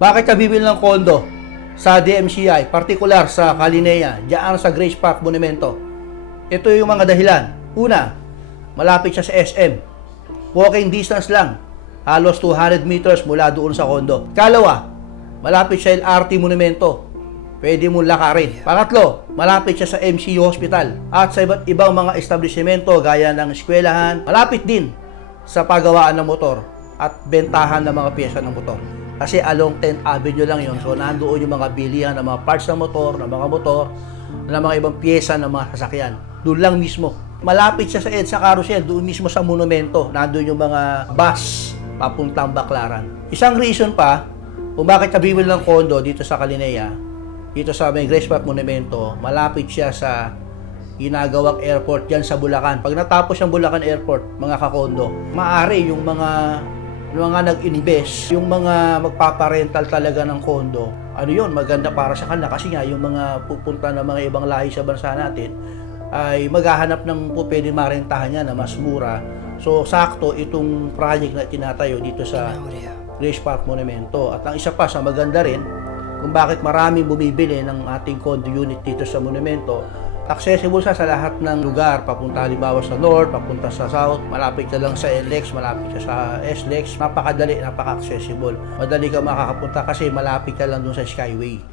Bakit ka bibili ng kondo sa DMCI, particular sa Kalinea, diyan sa Grace Park Monumento? Ito yung mga dahilan. Una, malapit siya sa SM. Walking distance lang. Halos 200 meters mula doon sa kondo. Kalawa, malapit siya LRT Monumento. Pwede mong lakarin. Pangatlo, malapit siya sa MCU Hospital at sa iba't ibang mga establishmento gaya ng eskwelahan. Malapit din sa paggawaan ng motor at bentahan ng mga pyesa ng motor. Kasi along 10th Avenue lang yun. So, nandoon yung mga bilihan ng mga parts ng motor, ng mga ibang pyesa ng mga sasakyan. Doon lang mismo. Malapit siya sa EDSA Carousel, doon mismo sa monumento. Nandoon yung mga bus papuntang Baclaran. Isang reason pa kung bakit ka bibili ng kondo dito sa Kalinea, dito sa may Grace Park Monumento, malapit siya sa ginagawang airport dyan sa Bulacan. Pag natapos ang Bulacan Airport, mga kakondo, maaari yung mga nag-invest, yung mga magpaparental talaga ng kondo, ano yun, maganda para sa kanila kasi nga yung mga pupunta ng mga ibang lahi sa bansa natin ay maghahanap ng pwede marentahan niya na mas mura. So, sakto itong project na tinatayo dito sa Grace Park Monumento. At ang isa pa sa maganda rin, kung bakit maraming bumibili ng ating condo unit dito sa Monumento, accessible sa lahat ng lugar, papunta halimbawa sa North, papunta sa South, malapit ka lang sa NLEX, malapit ka sa SLEX, napakadali, napaka-accessible. Madali ka makakapunta kasi malapit ka lang dun sa Skyway.